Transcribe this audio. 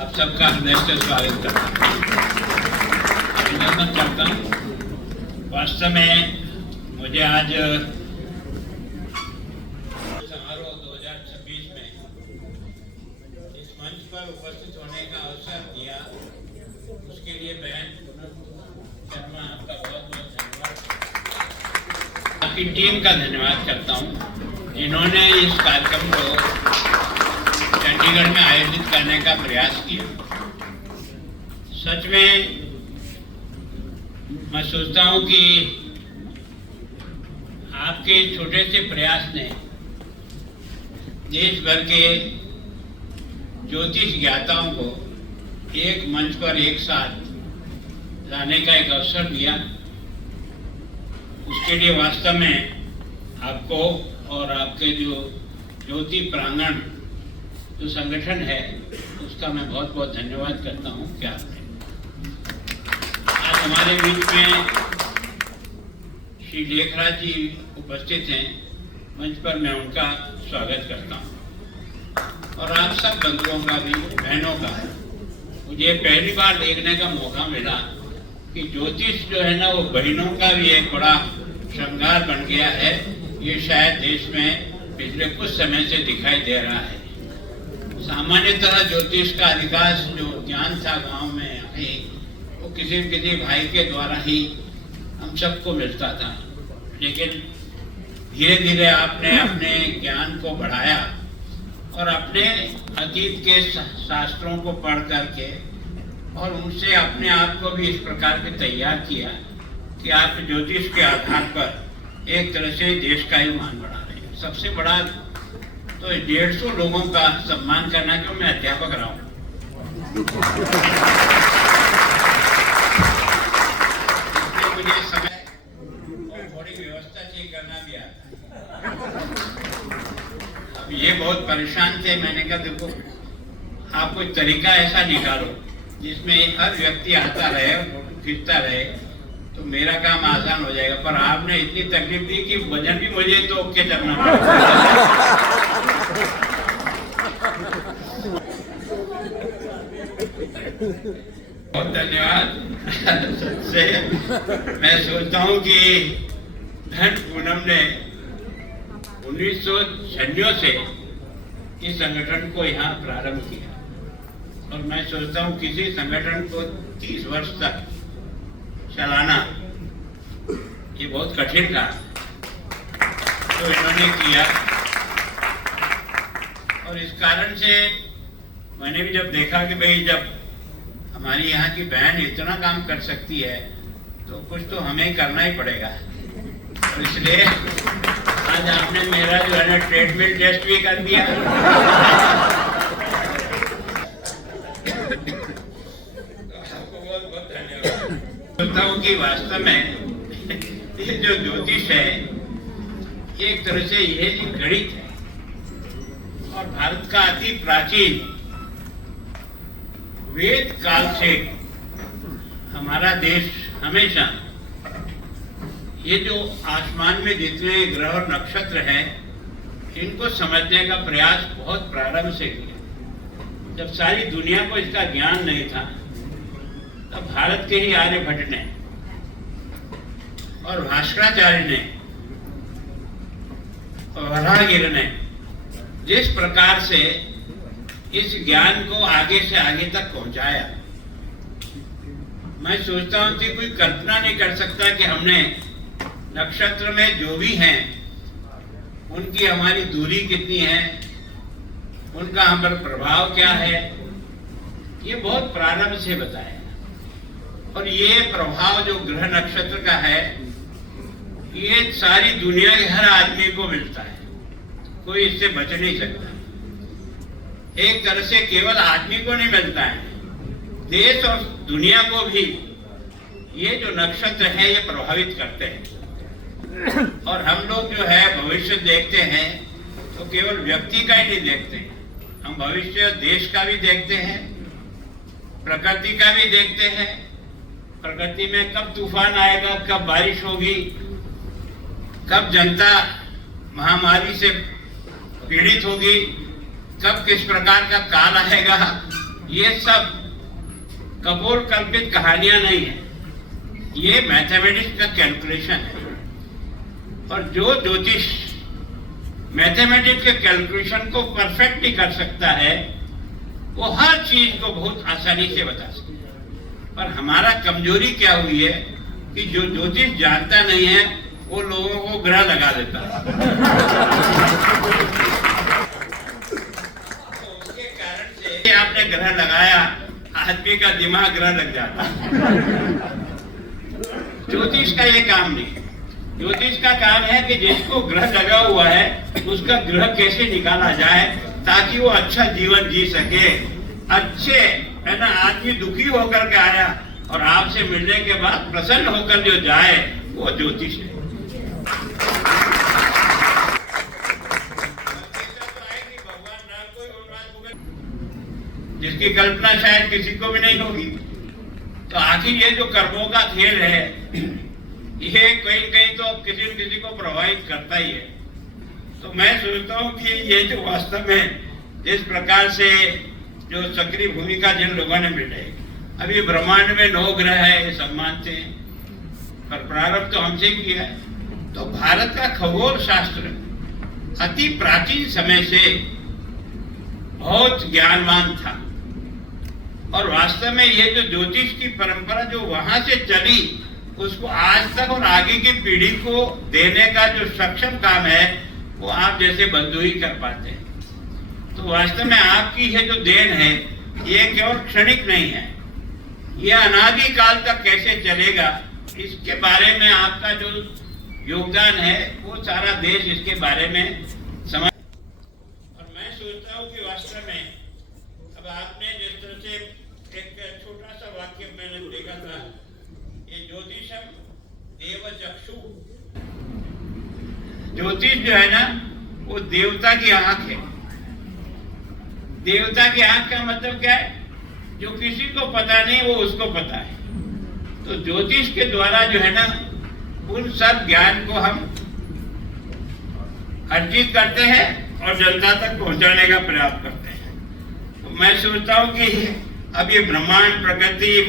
आप सबका हृदय से स्वागत करता हूँ, अभिनंदन करता हूँ। वास्तव में मुझे आज समारोह 2026 में इस मंच पर उपस्थित होने का अवसर दिया, उसके लिए बहन शर्मा आपका बहुत बहुत धन्यवाद। आपकी टीम का धन्यवाद करता हूँ जिन्होंने इस कार्यक्रम को चंडीगढ़ में आयोजित करने का प्रयास किया। सच में मैं सोचता हूं कि आपके छोटे से प्रयास ने देश भर के ज्योतिष ज्ञाताओं को एक मंच पर एक साथ लाने का एक अवसर दिया। उसके लिए वास्तव में आपको और आपके जो ज्योति प्रांगण जो संगठन है उसका मैं बहुत बहुत धन्यवाद करता हूँ। क्या आज हमारे बीच में श्री लेखराज जी उपस्थित हैं, मंच पर मैं उनका स्वागत करता हूँ और आप सब बंधुओं का भी, बहनों का। मुझे पहली बार देखने का मौका मिला कि ज्योतिष जो है ना वो बहनों का भी एक बड़ा श्रृंगार बन गया है। ये शायद देश में पिछले कुछ समय से दिखाई दे रहा है। सामान्यतः ज्योतिष का अधिकांश जो ज्ञान था गांव में वो किसी भाई के द्वारा ही हम सबको मिलता था, लेकिन धीरे धीरे आपने अपने ज्ञान को बढ़ाया और अपने अतीत के शास्त्रों को पढ़ करके और उनसे अपने आप को भी इस प्रकार के तैयार किया कि आप ज्योतिष के आधार पर एक तरह से देश का ही मान बढ़ा रहे हैं। सबसे बड़ा तो 150 लोगों का सम्मान करना, जो मैं अध्यापक रहा हूँ। मुझे समय और थोड़ी व्यवस्था ठीक करना भी आता है। अब ये बहुत परेशान थे, मैंने कहा देखो आप कोई तरीका ऐसा निकालो जिसमें हर व्यक्ति आता रहे और फिरता रहे तो मेरा काम आसान हो जाएगा। पर आपने इतनी तकलीफ दी कि वजन भी मुझे तो ओके करना पड़ा। बहुत धन्यवाद। से मैं सोचता हूँ कि धन पूनम ने 1996 से इस संगठन को यहाँ प्रारंभ किया और मैं सोचता हूँ किसी संगठन को 30 वर्ष तक चलाना ये बहुत कठिन काम तो इन्होंने किया। और इस कारण से मैंने भी जब देखा कि भाई जब हमारी यहाँ की बहन इतना काम कर सकती है तो कुछ तो हमें करना ही पड़ेगा। और इसलिए आज आपने मेरा जो है ना ट्रेडमिल टेस्ट भी कर दिया। आपको बहुत बहुत धन्यवाद। सोचता हूँ कि वास्तव में ये जो ज्योतिष है एक तरह से ये गणित है और भारत का अति प्राचीन वेद काल से हमारा देश हमेशा ये जो आसमान में जितने ग्रह और नक्षत्र हैं इनको समझने का प्रयास बहुत प्रारंभ से किया। जब सारी दुनिया को इसका ज्ञान नहीं था तब भारत के ही आर्यभट्ट ने और भास्कराचार्य ने और वराहगिरि ने जिस प्रकार से इस ज्ञान को आगे से आगे तक पहुंचाया, मैं सोचता हूं कि कोई कल्पना नहीं कर सकता कि हमने नक्षत्र में जो भी हैं उनकी हमारी दूरी कितनी है, उनका हम पर प्रभाव क्या है, ये बहुत प्रारंभ से बताया। और ये प्रभाव जो ग्रह नक्षत्र का है ये सारी दुनिया के हर आदमी को मिलता है, कोई इससे बच नहीं सकता। एक तरह से केवल आदमी को नहीं मिलता है, देश और दुनिया को भी ये जो नक्षत्र है ये प्रभावित करते हैं। और हम लोग जो है भविष्य देखते हैं तो केवल व्यक्ति का ही नहीं देखते, हम भविष्य देश का भी देखते हैं, प्रकृति का भी देखते हैं। प्रकृति में कब तूफान आएगा, कब बारिश होगी, कब जनता महामारी से पीड़ित होगी, कब किस प्रकार का काल आएगा, ये सब कपोल कल्पित कहानियां नहीं है, ये मैथमेटिक्स का कैलकुलेशन है। और जो ज्योतिष मैथमेटिक्स के कैलकुलेशन को परफेक्टली कर सकता है, वो हर चीज को बहुत आसानी से बता सकता है। पर हमारा कमजोरी क्या हुई है कि जो ज्योतिष जानता नहीं है वो लोगों को ग्रह लगा देता है। तो उसके कारण से आपने ग्रह लगाया, आदमी का दिमाग ग्रह लग जाता है। ज्योतिष का ये काम नहीं। ज्योतिष का काम है कि जिसको ग्रह लगा हुआ है उसका ग्रह कैसे निकाला जाए ताकि वो अच्छा जीवन जी सके। अच्छे है ना, आदमी दुखी होकर के आया और आपसे मिलने के बाद प्रसन्न होकर जो जाए वो ज्योतिष है। जिसकी कल्पना शायद किसी को भी नहीं होगी। तो आखिर ये जो कर्मों का खेल है, ये कहीं कहीं तो किसी न किसी को प्रभावित करता ही है। तो मैं सोचता हूँ कि ये जो वास्तव में जिस प्रकार से जो सक्रिय भूमिका जिन लोगों ने मिले, अभी ब्रह्मांड में 9 ग्रह है, ये सब मानते हैं, पर प्रारंभ तो हमसे किया है। तो भारत का खगोल शास्त्र अति प्राचीन समय से बहुत ज्ञानवान था। और वास्तव में ये जो ज्योतिष की परंपरा जो वहां से चली, उसको आज तक और आगे की पीढ़ी को देने का जो सक्षम काम है वो आप जैसे बंधु ही कर पाते हैं। तो वास्तव में आपकी ये जो देन है ये केवल क्षणिक नहीं है, ये अनादि काल तक कैसे चलेगा इसके बारे में आपका जो योगदान है वो सारा देश इसके बारे में समझ। और मैं सोचता हूँ कि वास्तव में अब आपने जिस तरह से एक छोटा सा वाक्य मैंने देखा था, ये ज्योतिषम देव चक्षु, ज्योतिष जो है ना वो देवता की आंख है। देवता की आंख का मतलब क्या है? जो किसी को पता नहीं वो उसको पता है। तो ज्योतिष के द्वारा जो है ना उन सब ज्ञान को हम अर्जित करते हैं और जनता तक पहुंचाने का प्रयास करते हैं। तो मैं सोचता हूँ कि अब ये ब्रह्मांड प्रकृति